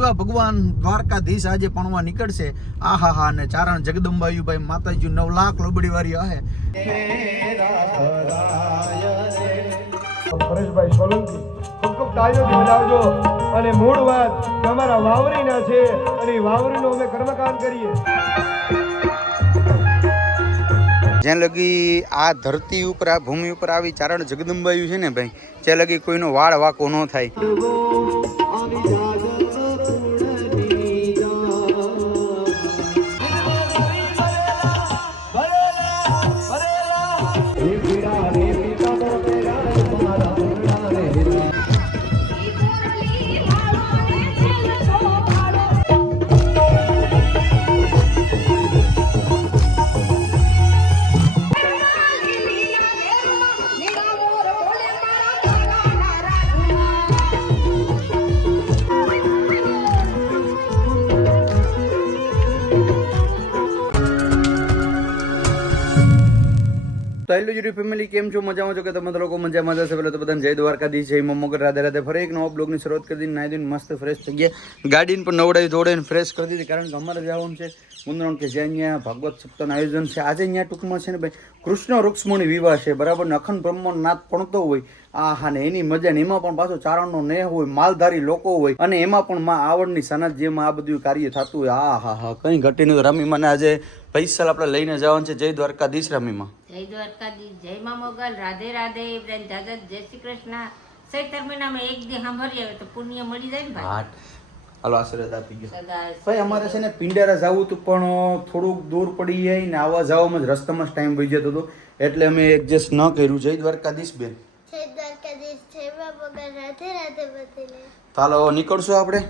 એવા ભગવાન દ્વારકાધીશ આજે પણવા નીકળશે. આહા હા. અને ચારણ જગદંબાયુભાઈ માતાજી 9 લાખ લોબડી વાળી હે. પરેશભાઈ સોલંકી ખૂબ ખૂબ તાળીઓથી બજાવજો. અને મૂળ વાત તમારા વાવરીના છે અને વાવરીનો અમે કર્મકાંડ કરીએ. જ્યાં લગી આ ધરતી ઉપર આ ભૂમિ ઉપર આવી ચારણ જગદંબાયું છે ને ભાઈ, ત્યાં લગી કોઈનો વાળ વાકો ન થાય. તો હેલો યુટ્યુબ ફેમિલી, કેમ છો? મજામાં છો કે તમે લોકો મજામાં જશે? પહેલાં તો બધાને જય દ્વારકાધીશ, જય મમ્મગર, રાધે રાધે. ફરી એક નવા બ્લોગની શરૂઆત કરી દીધી. નાઈ ધોઈને મસ્ત ફ્રેશ થઈ ગયા, ગાડીને પણ નવડાવી ધોડાઈને ફ્રેશ કરી દીધી. કારણ કે અમારે જવાનું છે મુંદ્રણ, કે જ્યાં અહીંયા ભાગવત સપ્તાહનું આયોજન છે. આજે અહીંયા ટૂંકમાં છે ને ભાઈ કૃષ્ણ રૂક્ષ્મણી વિવાહ છે, બરાબર ને? અખંડ બ્રહ્મનો નાદ ભણતો હોય આ હા ને એની મજા ને એમાં પણ પાછો ચારણનો નેહ હોય, માલધારી લોકો હોય, અને એમાં પણ માં આવડની સનત જેમાં આ બધું કાર્ય થતું હોય. આ હા હા, કંઈ ઘટીનું તો રમીમાને આજે પૈસા આપણે લઈને જવાનું છે. જય દ્વારકાધીશ રમીમાં. જય દ્વારકાધીશ, જય મા મોગલ, રાધે રાધે. જય શ્રી કૃષ્ણ. ચૈત્ર મહિનામાં એક દી સાંભળીએ તો પુણ્ય મળી જાય ને ભાઈ. હાલો આશીર્વાદ આપી ગયો ભાઈ. અમારે છે ને પિંડારા જવું હતું પણ થોડુંક દૂર પડી જાય ને આવવા જવામાં જ રસ્તામાં જ ટાઈમ વહી જતો હતો, એટલે અમે એડજસ્ટ ન કર્યું. જય દ્વારકાધીશ બેન. જય દ્વારકાધીશ, જય મા મોગલ, રાધે રાધે બધાને. ચાલો નીકળશું આપણે.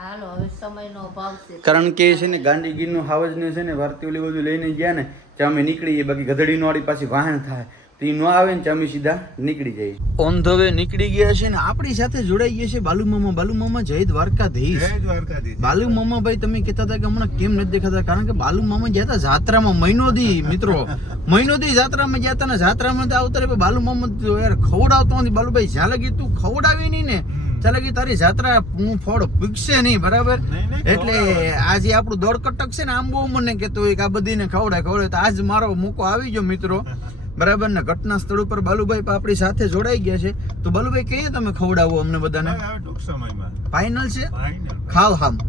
હાલો, હવે સમયનો અભાવ છે. કારણ કે છે ને ગાંધીગીરનું હાવજને છે ને ભારતી ઓલી બધું લઈને ગયા ને ત્યાં અમે નીકળીએ, બાકી ગધડીનો વાળી પાછી વાહન થાય તો એ ન આવે ને અમે સીધા નીકળી જઈએ. ઓન ધ વે નીકળી ગયા છે ને આપણી સાથે જોડાઈ ગયા છે બાલુ મામા. બાલુ મામા જય દ્વારકાધીશ. જય દ્વારકાધીશ. બાલુ મામા ભાઈ, તમે કહેતા હતા કે હમણાં કેમ નથી દેખાતા? કારણ કે બાલુ મામા ગયા હતા જાત્રામાં મહિનોથી. મિત્રો મહિનોથી જાત્રામાં ગયા હતા ને જાત્રામાં આવતા બાલુ મામા યાર ખવડાવતો નથી. બાલુભાઈ જ્યાં લગી તું ખવડાવી નહીં ને ત્યાં લગી તારી જાત્રા હું ફળ પૂગશે નહીં, બરાબર? એટલે આજે આપણું દોડ કટક છે ને આમ બહુ મને કહેતો હોય કે આ બધીને ખવડાય. તો આજ મારો મોકો આવી ગયો મિત્રો, બરાબર ને? ઘટના સ્થળ ઉપર બાલુભાઈ આપણી સાથે જોડાઈ ગયા છે. તો બાલુભાઈ કહીએ તમે ખવડાવો અમને બધાને. ટૂંક સમયમાં ફાઇનલ છે, ખાવ હામ.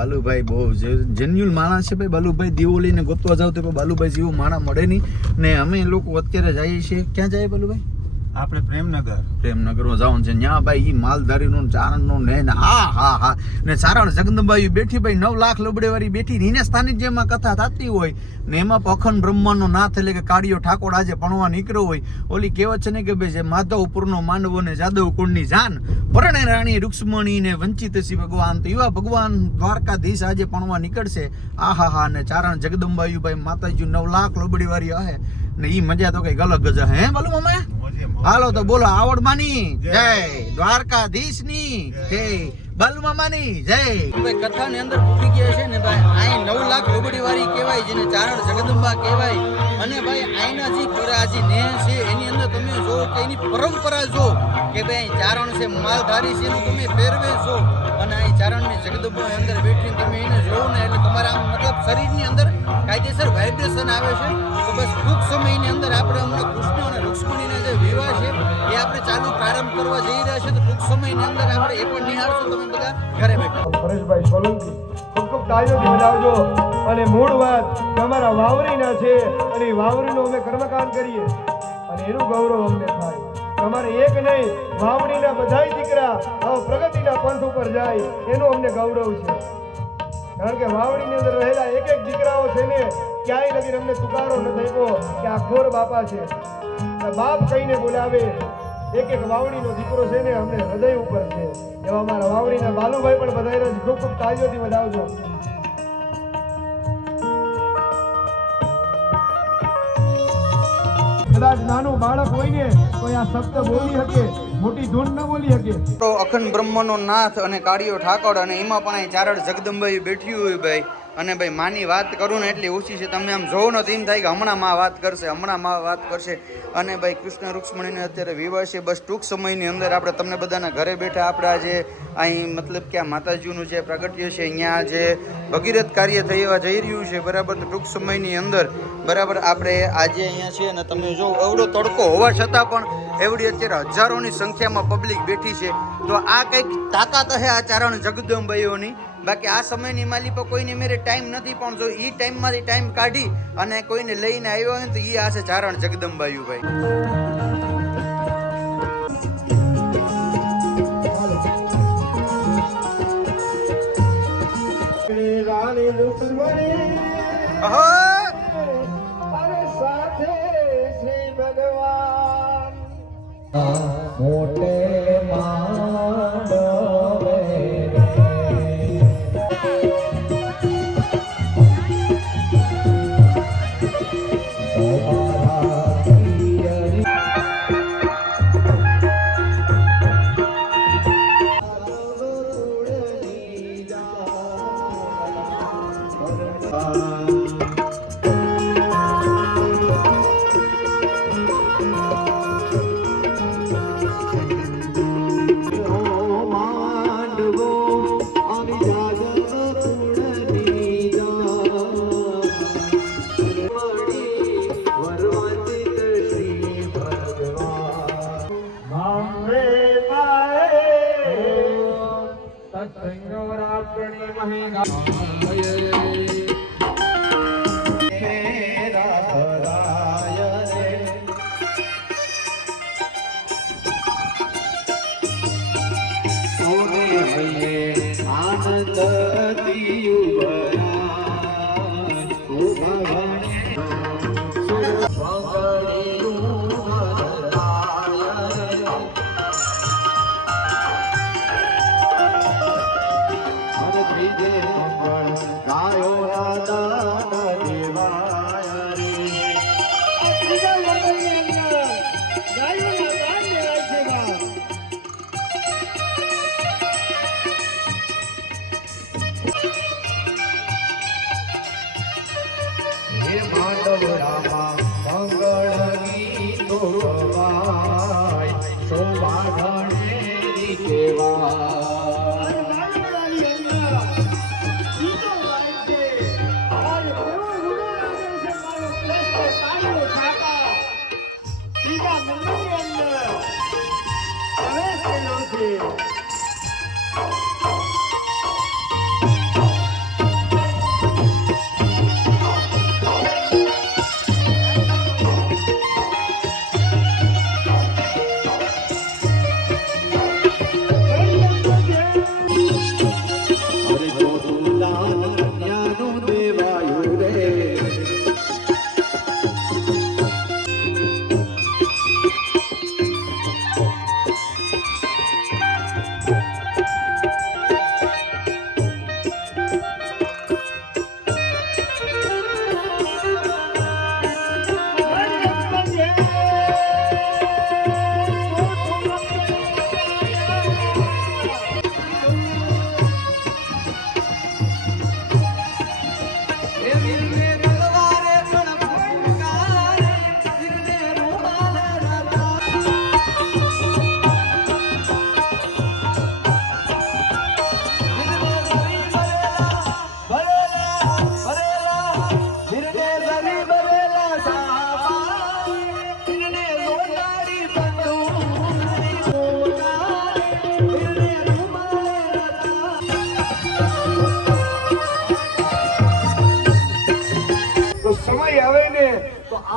બાલુભાઈ બહુ જેન્યુઅલ માણસ છે ભાઈ. બાલુભાઈ દિવાળીને ગોતવા જાવ તો બાલુભાઈ જેવું માણસ મળે નહીં. ને અમે લોકો અત્યારે જઈએ છીએ, ક્યાં જાય બાલુભાઈ? આપણે પ્રેમનગરમાં જવાનું છે. ત્યાં ભાઈ ઈ માલધારીનો ચારણનો ને હા હા હા ને ચારણ જગદંબાઈ બેઠી ભાઈ 9 લાખ લોબડેવાળી બેઠી ને સ્થાનિક જેમાં કથા થતી હોય ને એમાં અખંડ બ્રહ્માંડનો નાથ એટલે કે કાળિયો ઠાકોર આજે પણવા નીકળ્યો હોય. ઓલી કહેવત છે ને કે ભાઈ માધવપુરનો માંડવો ને જાદવ કુળની જાન, પરણે રાણી રૂક્ષ્મણી ને વંચિત સી ભગવાન. તો એવા ભગવાન દ્વારકાધીશ આજે પણવા નીકળશે. આહા હા. ને ચારણ જગદંબાયુભાઈ માતાજી 9 લાખ લોબડીવાળી હે ને ઈ મજા તો કઈક અલગ જ હે બાલુ મામા. હાલો તો બોલો આવડમાની જય, દ્વારકાધીશ ની જય, બાલુ મામાની જય. ભાઈ કથાની અંદર પૂરી ગયા છે ને ભાઈ. અહીં 9 લાખ લોબડી વાળી કહેવાય, જેને ચારણ જગદંબા કહેવાય. અને ભાઈ અહીંના જે પરાજી ને છે એની અંદર તમે જો કે એની પરંપરા જો કે ભાઈ ચારણ છે, માલધારી છે, એનું તમે પહેરવેશ જો. અને અહીં ચારણની જગદંબા અંદર બેઠીને તમે એને જોવો ને એટલે તમારા મતલબ શરીરની અંદર કાયદેસર વાઇબ્રેશન આવે છે. તો બસ ટૂંક સમયની અંદર આપણે હમણાં કૃષ્ણ અને રૂક્ષ્મણીના જે વિવાહ છે એ આપણે ચાલુ પ્રારંભ કરવા જઈ રહ્યા છે. તો ટૂંક સમયની અંદર આપણે એ પણ નિહાળશું તમે બધા ઘરે બેઠા. પરેશભાઈ સોલંકી ખૂબ ખૂબ તાળીઓથી બજાવજો. અને મૂળ વાત તમારા વાવરીના છે અને વાવરીનો અમે કર્મકાંડ કરીએ અને એનું ગૌરવ અમને થાય. તમારે એક નહીં, વાવણીના બધાય દીકરા પ્રગતિના પંથ ઉપર જાય એનું અમને ગૌરવ છે. કારણ કે વાવણીની અંદર રહેલા એક એક દીકરાઓ છે ને ક્યાંય લગીને અમને તુકારો ન થયો કે આ ખોર બાપા છે, બાપ કહીને બોલાવે. એક એક વાવણીનો દીકરો છે ને અમને હૃદય ઉપર છે. એવા અમારા વાવણીના બાલુભાઈ પણ બધાય ખૂબ ખૂબ તાળીઓથી વધાવજો. કદાચ નાનું બાળક હોય ને તો આ શબ્દ બોલી શકે, મોટી ધૂન ન બોલી શકે. તો અખંડ બ્રહ્મનો નાથ અને કાળિયો ઠાકોર અને એમાં પણ અહીં ચારણ જગદંબાઈ બેઠી હોય ભાઈ. અને ભાઈ માની વાત કરું ને એટલી ઓછી છે. તમે આમ જોવો ને તો એમ થાય કે હમણાં માં વાત કરશે, હમણાં માં વાત કરશે. અને ભાઈ કૃષ્ણ રૂક્ષ્મણીને અત્યારે વિવાહ છે. બસ ટૂંક સમયની અંદર આપણે તમને બધાના ઘરે બેઠા આપણે આજે અહીં મતલબ કે આ માતાજીનું જે પ્રાગટ્ય છે અહીંયા જે ભગીરથ કાર્ય થવા જઈ રહ્યું છે બરાબર. તો ટૂંક સમયની અંદર બરાબર આપણે આજે અહીંયા છીએ અને તમે જો એવડો તડકો હોવા છતાં પણ એવડી અત્યારે હજારોની સંખ્યામાં પબ્લિક બેઠી છે. તો આ કંઈક તાકાત છે આ ચારણ જગદંબાઈઓની. બાકી આ સમયની માલી પર કોઈને મેરે ટાઈમ નથી, પણ જો એ ટાઈમમાંથી ટાઈમ કાઢી અને કોઈને લઈને આવ્યો હોય ને તો એ આ છે ચારણ જગદંબાયુ ભાઈ. રાણી રુક્ષ્મણી અહો! અને સાથે શ્રી ભગવાન મોટે માંડવે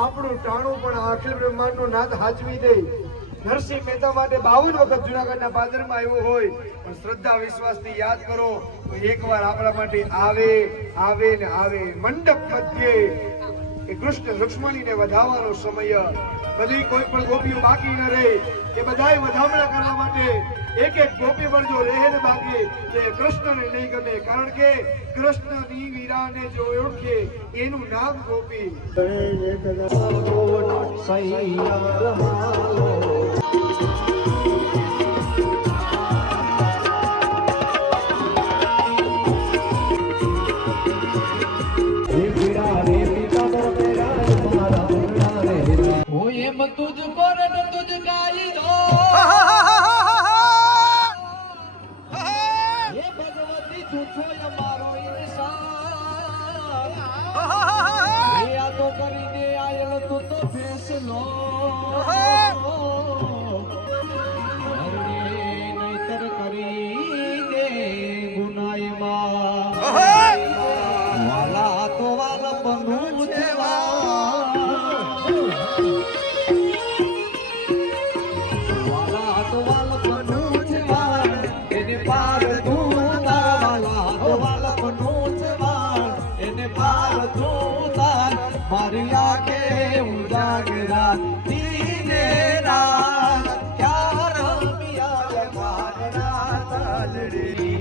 આપણું ટાણું પણ અખિલ બ્રહ્માંડનો નાથ હાચવી દે. નરસિંહ મહેતા માટે 52 વખત જુનાગઢના પાદરમાં આવ્યો હોય પણ શ્રદ્ધા વિશ્વાસથી યાદ કરો તો એકવાર આપણા માટે આવે આવે ને આવે. મંડપ મધ્યે એ કૃષ્ણ રૂક્ષ્મણીને વધાવવાનો સમય. બધી કોઈ પણ ગોપીઓ બાકી ન રહે. એ બધાય વધામણા કરવા માટે એક એક ગોપી પણ જો રહે ને બાકી તે કૃષ્ણને નહીં ગમે. કારણ કે કૃષ્ણની વીરાને જો ઓળખે એનું નામ ગોપી. હે ભગવતી જૂઠો અમારો ઇન્સાન હે આ તો કરીને આયલ તું તો ફેસલો નહીતર કરી દે ગુનાઈમાં વાલા તો વાલા બનવું છે વાલા તો વાલા બનવું છે એને પાર તું વાલા તો વાલા બનવું છે એને પાર તું મારી આંખે ઉજાગરા દીને રાત ક્યાં રમિયા મારા તાલડી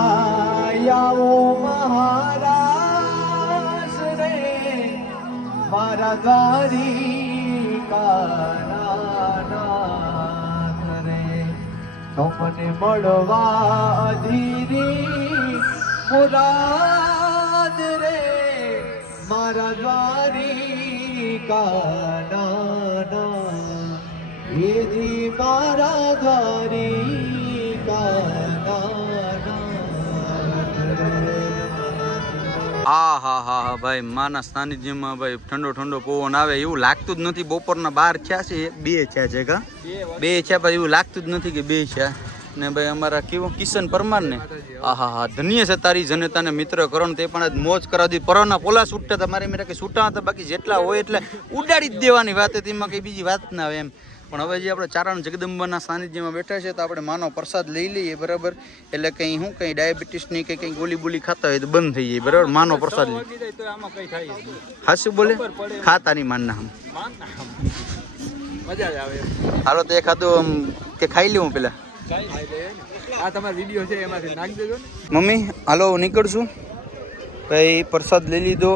રમવાયાઓ મહારાજ રે મારા દ્વારિકાનાથ રે તો મને મળવા અધીરી મુરા આજ રે મારા દ્વારિકા નાના હેજી મારા દ્વારિકા હા હા હા ભાઈ માના સાનિધ્યમાં ભાઈ ઠંડો ઠંડો પવન આવે એવું લાગતું જ નથી. બપોરના 12 થયા છે, 2 થયા છે કા 2 થયા પણ એવું લાગતું જ નથી કે 2 થયા. ને ભાઈ અમારા કેવો કિશન પરમાર ને હા હા ધન્ય છે તારી જનતાને મિત્ર કરણ તે પણ આજ મોજ કરાવી પરોના પોલા છૂટતા હતા મારે મેરા કે છૂટા હતા બાકી જેટલા હોય એટલે ઉડાડી જ દેવાની વાત હતી એમાં કઈ બીજી વાત ના આવે એમ. પણ હવે જે આપણે ચારણ જગદંબાના સાનિધ્યમાં બેઠા છે તો આપણે માનો પ્રસાદ લઈ લઈએ બરાબર. એટલે કંઈ શું કંઈ ડાયાબિટીસની કંઈ ગોલી બોલી ખાતા હોય તો બંધ થઈ જાય બરાબર. માનો પ્રસાદ લઈ હાસું બોલે ખાતા નહીં માનના મજા જ આવે. હાલો તો એખાદું કે ખાઈ લેવું પેલા આ તમારો વિડીયો છે એમાંથી નાખી દેજો ને. મમ્મી હાલો નીકળશું ભાઈ. પ્રસાદ લઈ લીધો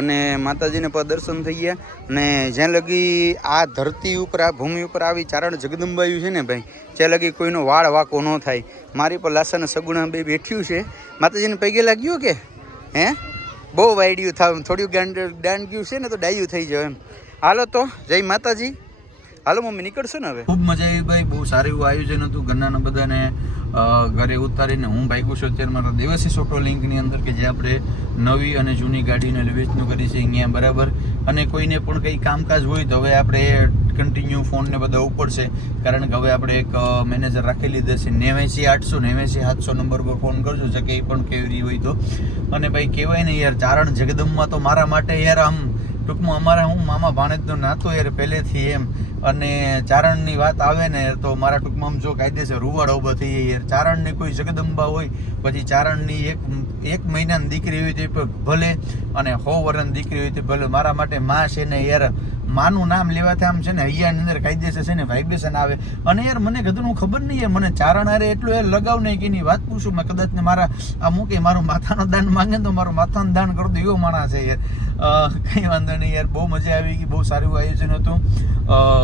અને માતાજીને પણ દર્શન થઈ ગયા. અને જ્યાં લગી આ ધરતી ઉપર આ ભૂમિ ઉપર આવી ચારણ જગદંબાયું છે ને ભાઈ ત્યાં લગી કોઈનો વાળ વાકો ન થાય. મારી પર લાસાના સગુણા બે બેઠ્યું છે. માતાજીને પૈગે લાગ્યું કે હે બહુ વાયડ્યું થાવ થોડું દાંડ્યું છે ને તો ડાયું થઈ જાય એમ. હાલો તો જય માતાજી. હાલો મમ્મી નીકળશું ને હવે. ખૂબ મજા આવી ભાઈ. બહુ સારું એવું આયોજન હતું. ઘરના બધાને ઘરે ઉતારીને હું ભાગ્યું છું અત્યારે મારા દેવસી સોટો લિંકની અંદર કે જે આપણે નવી અને જૂની ગાડીને વેચનું કરી છે અહીંયા બરાબર. અને કોઈને પણ કંઈ કામકાજ હોય તો હવે આપણે કન્ટિન્યુ ફોનને બધા ઉપડશે કારણ કે હવે આપણે એક મેનેજર રાખી લીધા છે. 89 800 89 700 નંબર પર ફોન કરજો જે કંઈ પણ કેવરી હોય તો. અને ભાઈ કહેવાય ને યાર ચારણ જગદંબમાં તો મારા માટે યાર આમ ટૂંકમાં અમારા હું મામા ભાણેજનો નાતો યાર પહેલેથી એમ. અને ચારણની વાત આવે ને તો મારા ટૂંકમાં આમ જો કાયદેસર રૂવાડા ઊભા થઈ જાય યાર. ચારણની કોઈ જગદંબા હોય પછી ચારણની એક મહિનાની દીકરી હોય તો ભલે અને 100 વર્ષની દીકરી હોય તો ભલે મારા માટે માં છે ને યાર. માનું નામ લેવાથી આમ છે ને હૈયાની અંદર કાયદેસર છે ને વાઇબ્રેશન આવે. અને યાર મને કીધું હું ખબર નહીં યાર મને ચારણ હારે એટલું યાર લગાવ નહીં કે એની વાત પૂછું મેં કદાચ ને મારા આ મૂકે મારું માથાનું દાન માંગે તો મારું માથાનું દાન કરી દો એવો માણસ છે યાર. કંઈ વાંધો નહીં યાર. બહુ મજા આવી ગઈ. બહુ સારું આયોજન હતું.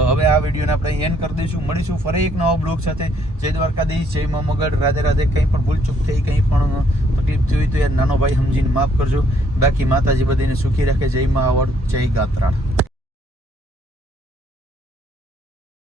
હવે આ વિડીયોને આપણે એન્ડ કરી દઈશું. મળીશું ફરી એક નવા બ્લોગ સાથે. જય દ્વારકાધીશ, જય મા મગડ, રાધે રાધે. કંઈ પણ ભૂલચૂક થઈ કંઈ પણ તકલીફ થઈ હોય તો યાર નાનો ભાઈ સમજીને માફ કરજો. બાકી માતાજી બધીને સુખી રાખે. જય મા આવડ, જય ગાત્રાળ.